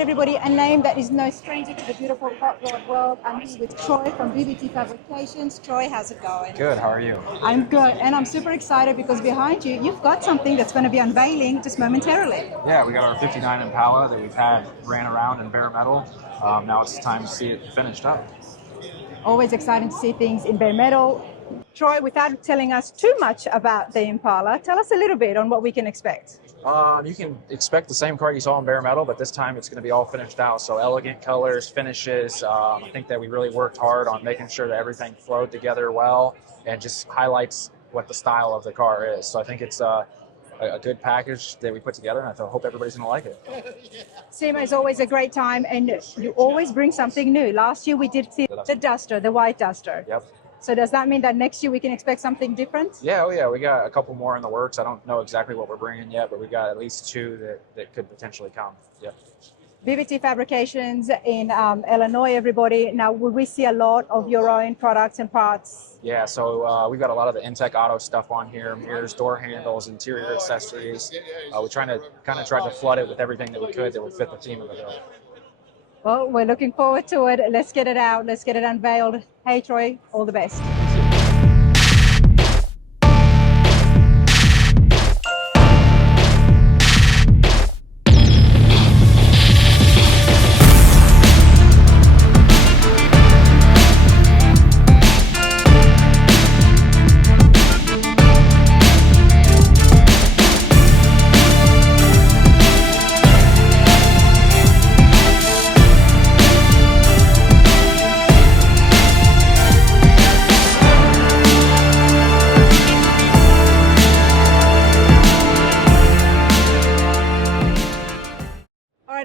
Everybody, a name that is no stranger to the beautiful hot rod world. I'm here with Troy from BBT Fabrications. Troy, how's it going? Good, how are you? I'm good, and I'm super excited because behind you, you've got something that's going to be unveiling just momentarily. Yeah, we got our 59 Impala that we've had ran around in bare metal. Now it's time to see it finished up. Always exciting to see things in bare metal. Troy, without telling us too much about the Impala, tell us a little bit on what we can expect. You can expect the same car you saw in bare metal, but this time it's going to be all finished out. So elegant colors, finishes. I think that we really worked hard on making sure that everything flowed together well and just highlights what the style of the car is. So I think it's a good package that we put together, and I hope everybody's going to like it. Sema is always a great time, and you always bring something new. Last year we did see the Duster, the white Duster. Yep. So does that mean that next year we can expect something different? Yeah, oh yeah, we got a couple more in the works. I don't know exactly what we're bringing yet, but we've got at least two that could potentially come. Yep. BBT Fabrications in Illinois, everybody. Now, will we see a lot of your own products and parts? Yeah, so we've got a lot of the Intech Auto stuff on here, mirrors, door handles, interior accessories. We're trying to try to flood it with everything that we could that would fit the theme of the build. Well, we're looking forward to it. Let's get it out. Let's get it unveiled. Hey, Troy, all the best.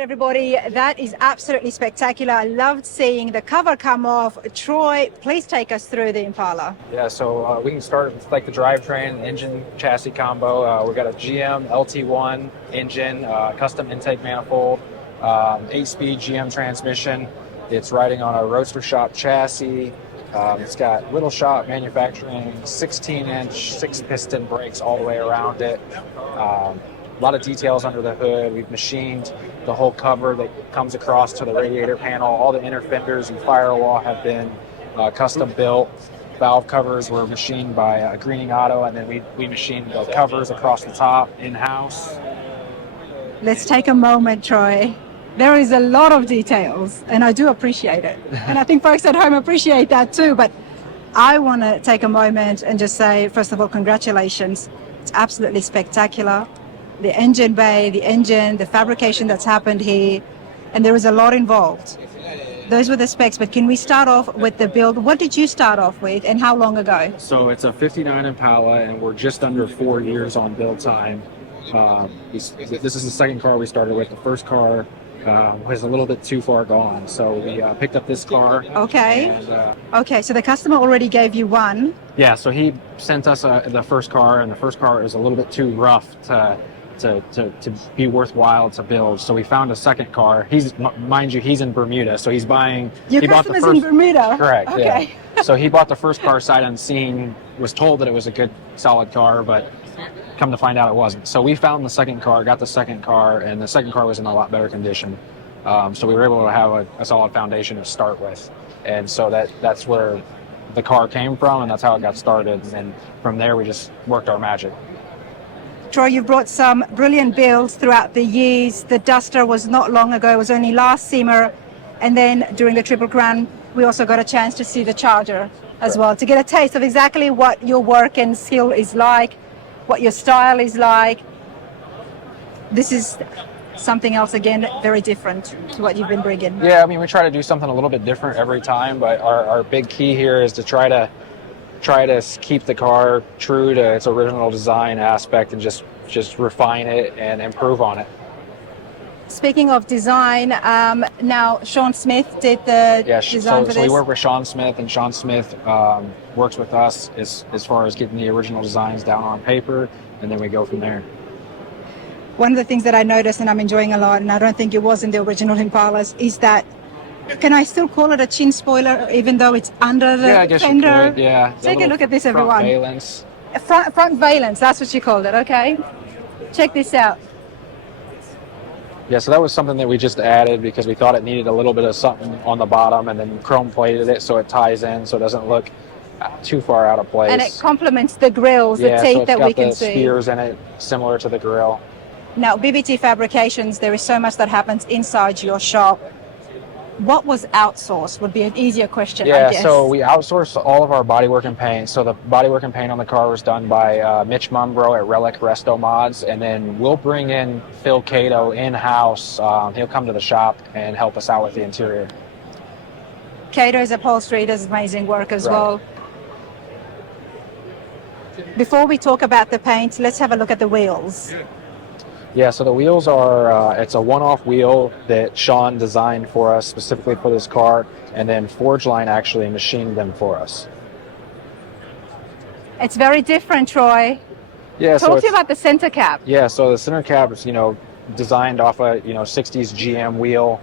Everybody, that is absolutely spectacular. I loved seeing the cover come off. Troy, please take us through the Impala. Yeah, so we can start with like the drivetrain, engine chassis combo. We've got a GM LT1 engine, custom intake manifold, 8-speed GM transmission. It's riding on a roadster shop chassis. It's got little shop manufacturing, 16-inch, 6-piston brakes all the way around it. A lot of details under the hood. We've machined the whole cover that comes across to the radiator panel. All the inner fenders and firewall have been custom built. Valve covers were machined by Greening Auto, and then we machined the covers across the top in-house. Let's take a moment, Troy. There is a lot of details, and I do appreciate it. And I think folks at home appreciate that too, but I want to take a moment and just say, first of all, congratulations. It's absolutely spectacular. The engine bay, the engine, the fabrication that's happened here, and there was a lot involved. Those were the specs, but can we start off with the build? What did you start off with, and how long ago? So it's a 59 Impala, and we're just under 4 years on build time. This is the second car we started with. The first car was a little bit too far gone, so we picked up this car. Okay. And, okay, so the customer already gave you one. Yeah, so he sent us the first car, and the first car is a little bit too rough to be worthwhile to build. So we found a second car. Mind you, he's in Bermuda, so he's buying. Your customer's in Bermuda? Correct, okay. Yeah. So he bought the first car sight unseen, was told that it was a good, solid car, but come to find out it wasn't. So we found the second car, got the second car, and the second car was in a lot better condition. So we were able to have a solid foundation to start with. And so that's where the car came from, and that's how it got started. And then from there, we just worked our magic. Troy, you've brought some brilliant builds throughout the years. The Duster was not long ago. It was only last Sema. And then during the Triple Crown, we also got a chance to see the Charger as well, to get a taste of exactly what your work and skill is like, what your style is like. This is something else, again, very different to what you've been bringing. Yeah, I mean, we try to do something a little bit different every time, but our big key here is to try to keep the car true to its original design aspect and just refine it and improve on it. Speaking of design, now Sean Smith did the design for this. So we work with Sean Smith, and Sean Smith works with us as far as getting the original designs down on paper, and then we go from there. One of the things that I noticed and I'm enjoying a lot, and I don't think it was in the original Impalas, is that, can I still call it a chin spoiler even though it's under the I guess fender? you could, yeah. Take a look at this, everyone. Front valence. Front valence, that's what you called it, okay? Check this out. Yeah, so that was something that we just added because we thought it needed a little bit of something on the bottom, and then chrome plated it so it ties in, so it doesn't look too far out of place. And it complements the grills, the Yeah, so teeth it's that we got can the see. spears in it, similar to the grill. Now, BBT Fabrications, there is so much that happens inside your shop. What was outsourced would be an easier question, I Yeah, guess. so we outsourced all of our bodywork and paint. So the bodywork and paint on the car was done by Mitch Mumbro at Relic Resto Mods, and then we'll bring in Phil Cato in-house. He'll come to the shop and help us out with the interior. Cato's upholstery does amazing work as Right. well. Before we talk about the paint, let's have a look at the wheels. Yeah, so the wheels are, it's a one-off wheel that Sean designed for us specifically for this car, and then Forge Line actually machined them for us. It's very different, Troy. Yeah, Talk to me about the center cap. Yeah, so the center cap is, designed off a, 60s GM wheel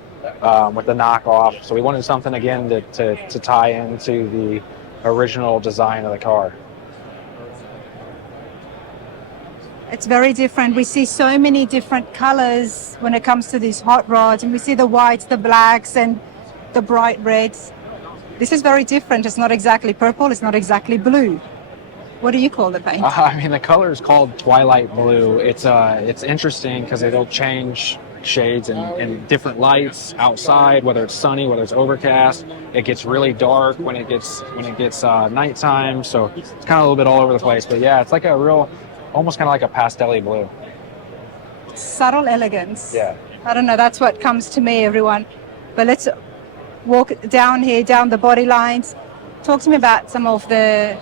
with the knockoff. So we wanted something, again, to tie into the original design of the car. It's very different. We see so many different colors when it comes to these hot rods, and we see the whites, the blacks, and the bright reds. This is very different. It's not exactly purple. It's not exactly blue. What do you call the paint? The color is called twilight blue. It's interesting because it'll change shades in different lights outside, whether it's sunny, whether it's overcast. It gets really dark when it gets nighttime. So it's kind of a little bit all over the place. But yeah, it's like a real, almost kind of like a pastel-y blue. Subtle elegance. Yeah. I don't know. That's what comes to me, everyone. But let's walk down here, down the body lines. Talk to me about some of the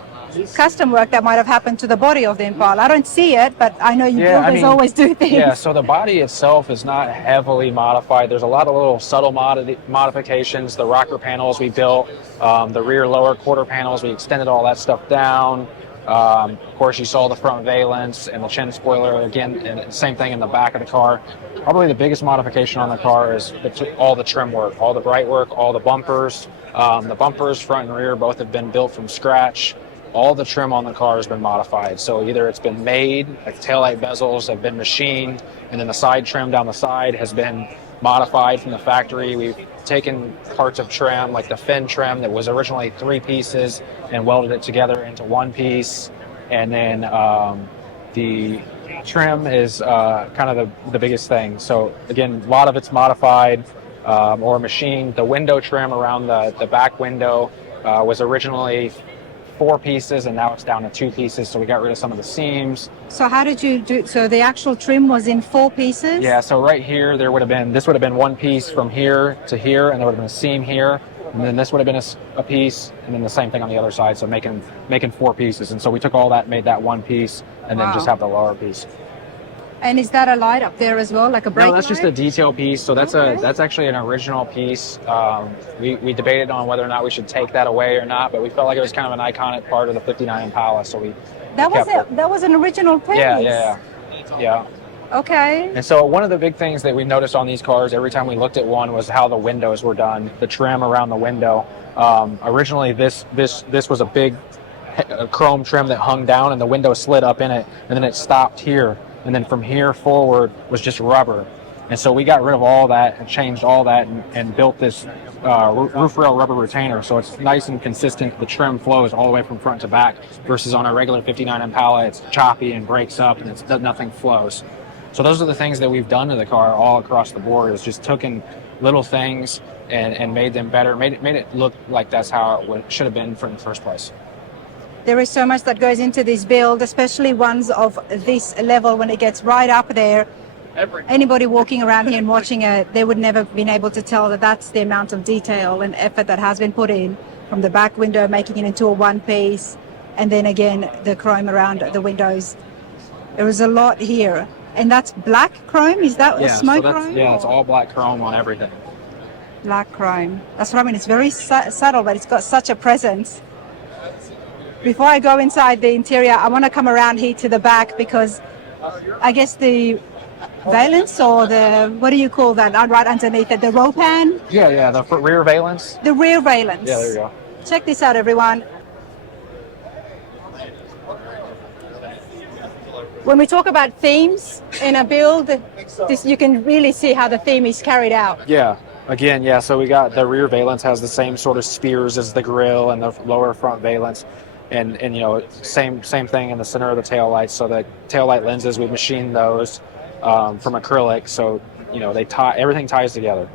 custom work that might have happened to the body of the Impala. I don't see it, but I know you builders always do things. Yeah, so the body itself is not heavily modified. There's a lot of little subtle modifications. The rocker panels we built, the rear lower quarter panels, we extended all that stuff down. Of course, you saw the front valence and the chin spoiler. Again, and same thing in the back of the car. Probably the biggest modification on the car is all the trim work, all the bright work, all the bumpers. The bumpers, front and rear, both have been built from scratch. All the trim on the car has been modified. So either it's been made, like taillight bezels have been machined, and then the side trim down the side has been modified from the factory. We've taken parts of trim, like the fin trim that was originally 3 pieces, and welded it together into 1 piece. And then the trim is kind of the biggest thing. So again, a lot of it's modified or machined. The window trim around the back window was originally 4 pieces, and now it's down to 2 pieces. So we got rid of some of the seams. So how did you do? So the actual trim was in 4 pieces? Yeah, so right here, this would have been 1 piece from here to here, and there would have been a seam here, and then this would have been a piece, and then the same thing on the other side. So making 4 pieces. And so we took all that, made that 1 piece, and then just have the lower piece. And is that a light up there as well, like a brake No, that's light? just a detail piece. So that's Okay. that's actually an original piece. We debated on whether or not we should take that away or not, but we felt like it was kind of an iconic part of the '59 Impala, so we That was kept it. That was an original piece. Yeah. Okay. And so one of the big things that we noticed on these cars every time we looked at one was how the windows were done, the trim around the window. Originally, this was a big chrome trim that hung down, and the window slid up in it, and then it stopped here. And then from here forward was just rubber. And so we got rid of all that and changed all that and built this roof rail rubber retainer. So it's nice and consistent. The trim flows all the way from front to back versus on a regular '59 Impala, it's choppy and breaks up and nothing flows. So those are the things that we've done to the car all across the board, is just taken little things and made them better, made it look like that's how it should have been from the first place. There is so much that goes into this build, especially ones of this level when it gets right up there. Anybody walking around here and watching it, they would never have been able to tell that that's the amount of detail and effort that has been put in from the back window, making it into a 1 piece, and then again, the chrome around the windows. There is a lot here. And that's black chrome? Is that a smoke chrome? Yeah, it's all black chrome on everything. Black chrome. That's what I mean. It's very subtle, but it's got such a presence. Before I go inside the interior, I want to come around here to the back, because I guess the valence, or the, what do you call that, right underneath it, the roll pan? Yeah, the rear valence. The rear valence. Yeah, there you go. Check this out, everyone. When we talk about themes in a build, this, you can really see how the theme is carried out. Yeah. Again, yeah. So we got the rear valence has the same sort of spears as the grille and the lower front valence, and you know same thing in the center of the tail lights. So the tail light lenses we machined those from acrylic. So you know they tie everything ties together.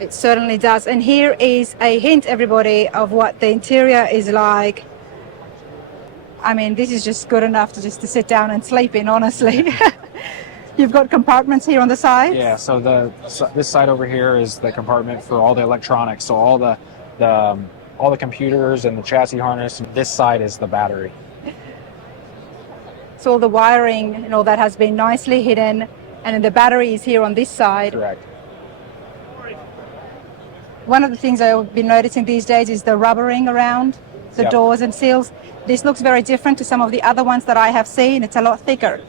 It certainly does. And here is a hint, everybody, of what the interior is like. I mean, this is just good enough to sit down and sleep in, honestly. You've got compartments here on the side. Yeah. So this side over here is the compartment for all the electronics. So all the computers and the chassis harness. This side is the battery. So all the wiring and all that has been nicely hidden, and then the battery is here on this side. Correct. One of the things I've been noticing these days is the rubbering around the doors and seals. This looks very different to some of the other ones that I have seen. It's a lot thicker.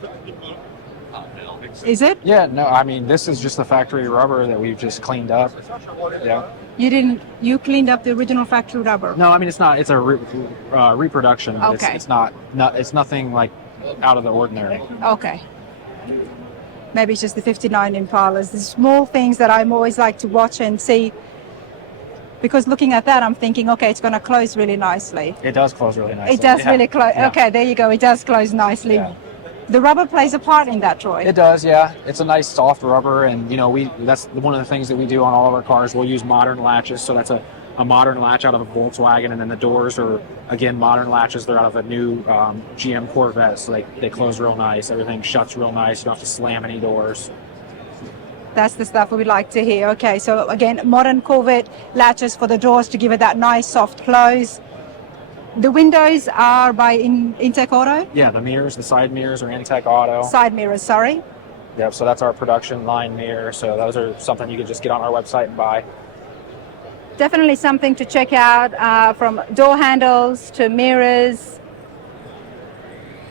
Is it? Yeah, no, I mean, this is just the factory rubber that we've just cleaned up. Yeah. You cleaned up the original factory rubber? No, I mean, it's not, it's a reproduction. Okay. It's nothing like out of the ordinary. Okay. Maybe it's just the 59 Impalas. The small things that I'm always like to watch and see, because looking at that, I'm thinking, okay, it's going to close really nicely. It does close really nicely. It does really close. Yeah. Okay, there you go. It does close nicely. Yeah. The rubber plays a part in that, Troy. It does, yeah. It's a nice soft rubber, and you know, that's one of the things that we do on all of our cars. We'll use modern latches, so that's a modern latch out of a Volkswagen, and then the doors are again modern latches. They're out of a new GM Corvette, so they close real nice. Everything shuts real nice. You don't have to slam any doors. That's the stuff we like to hear. Okay, so again, modern Corvette latches for the doors to give it that nice soft close. The windows are by Intech Auto? Yeah, the side mirrors are Intech Auto. Side mirrors, sorry. Yep, so that's our production line mirror. So those are something you can just get on our website and buy. Definitely something to check out, from door handles to mirrors.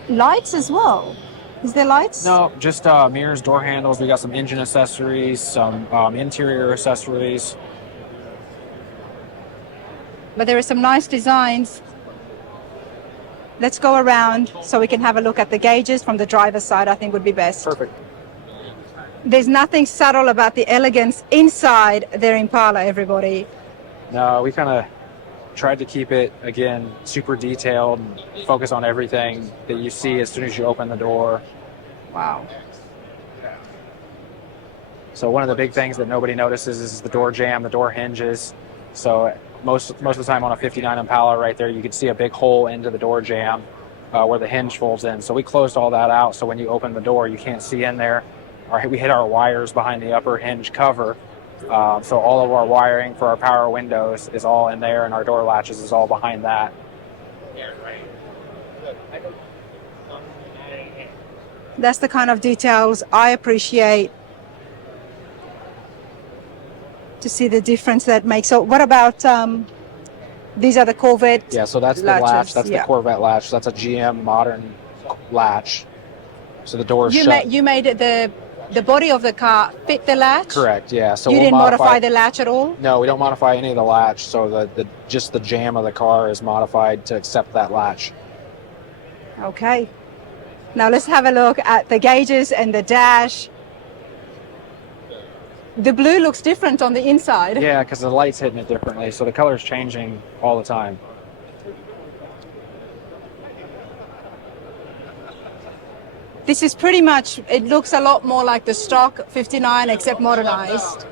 Lights as well. Is there lights? No, just mirrors, door handles. We got some engine accessories, some interior accessories. But there are some nice designs. Let's go around so we can have a look at the gauges from the driver's side, I think would be best. Perfect. There's nothing subtle about the elegance inside their Impala, everybody. No, we kind of tried to keep it, again, super detailed and focus on everything that you see as soon as you open the door. Wow. So one of the big things that nobody notices is the door jamb, the door hinges. So most of the time on a 59 Impala right there, you can see a big hole into the door jamb where the hinge folds in. So we closed all that out, so when you open the door, you can't see in there. We hid our wires behind the upper hinge cover. So all of our wiring for our power windows is all in there, and our door latches is all behind that. That's the kind of details I appreciate, to see the difference that makes. So what about these are the Corvette? Yeah, so that's latches. the latch. That's the Corvette latch. That's a GM modern latch. So the door is shut. You made it the body of the car fit the latch? Correct, yeah. So you we'll didn't modify the latch at all? No, we don't modify any of the latch. So just the jamb of the car is modified to accept that latch. Okay. Now let's have a look at the gauges and the dash. The blue looks different on the inside. Yeah, because the light's hitting it differently. So the color's changing all the time. This is pretty much, it looks a lot more like the stock 59 except modernized.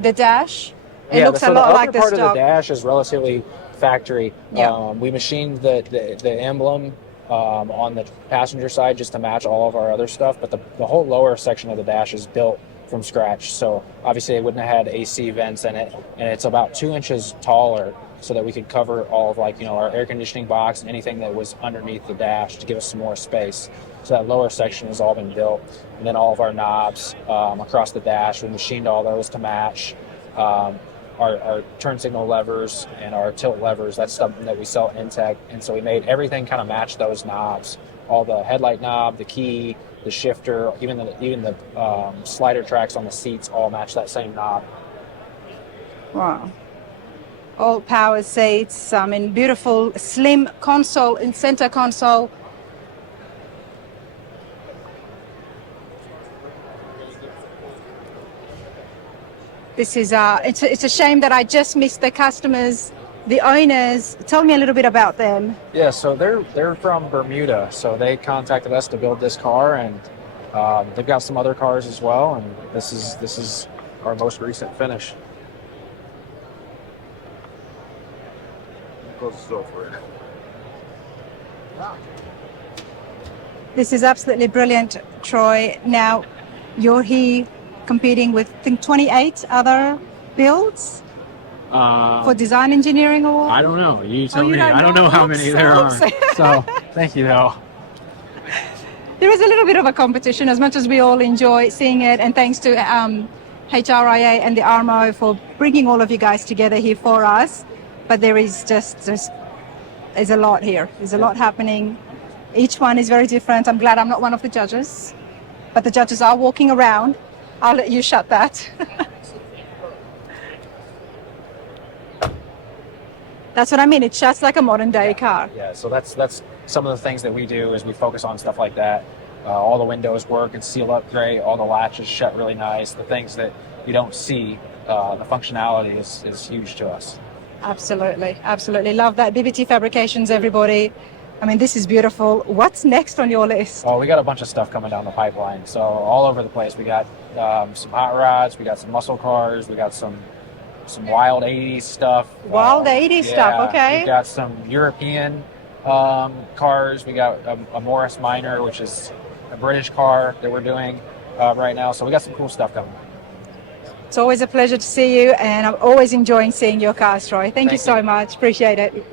The dash, it looks a lot like the stock. The part of the dash is relatively factory. Yeah. We machined the emblem on the passenger side just to match all of our other stuff, but the whole lower section of the dash is built from scratch. So obviously it wouldn't have had AC vents in it, and it's about 2 inches taller so that we could cover all of our air conditioning box and anything that was underneath the dash to give us some more space. So that lower section has all been built, and then all of our knobs across the dash, we machined all those to match. Our turn signal levers and our tilt levers, that's something that we sell at Intech, and so we made everything kind of match those knobs. All the headlight knob, the key, the shifter, even the slider tracks on the seats all match that same knob. Wow. All power seats, beautiful slim console in center console. This is it's a shame that I just missed the customers, the owners. Tell me a little bit about them. Yeah, so they're from Bermuda, so they contacted us to build this car, and they've got some other cars as well, and this is our most recent finish. This is absolutely brilliant, Troy. Now, you're here competing with, I think, 28 other builds for Design Engineering Award. I don't know. You tell you me. don't I don't know how many there are. Oops. So thank you, though. There is a little bit of a competition, as much as we all enjoy seeing it, and thanks to HRIA and the RMO for bringing all of you guys together here for us. But there is there's a lot here. There's a lot happening. Each one is very different. I'm glad I'm not one of the judges, but the judges are walking around. I'll let you shut that. That's what I mean. It shuts like a modern day car. Yeah, so that's some of the things that we do is we focus on stuff like that. All the windows work and seal up great. All the latches shut really nice. The things that you don't see, the functionality is huge to us. Absolutely, absolutely. Love that. BBT Fabrications, everybody. I mean, this is beautiful. What's next on your list? Well, we got a bunch of stuff coming down the pipeline. So all over the place. We got some hot rods. We got some muscle cars. We got some wild 80s stuff. Wild 80s stuff, okay. We got some European cars. We got a Morris Minor, which is a British car that we're doing right now. So we got some cool stuff coming. It's always a pleasure to see you, and I'm always enjoying seeing your cars, Troy. Thank you so much. Appreciate it.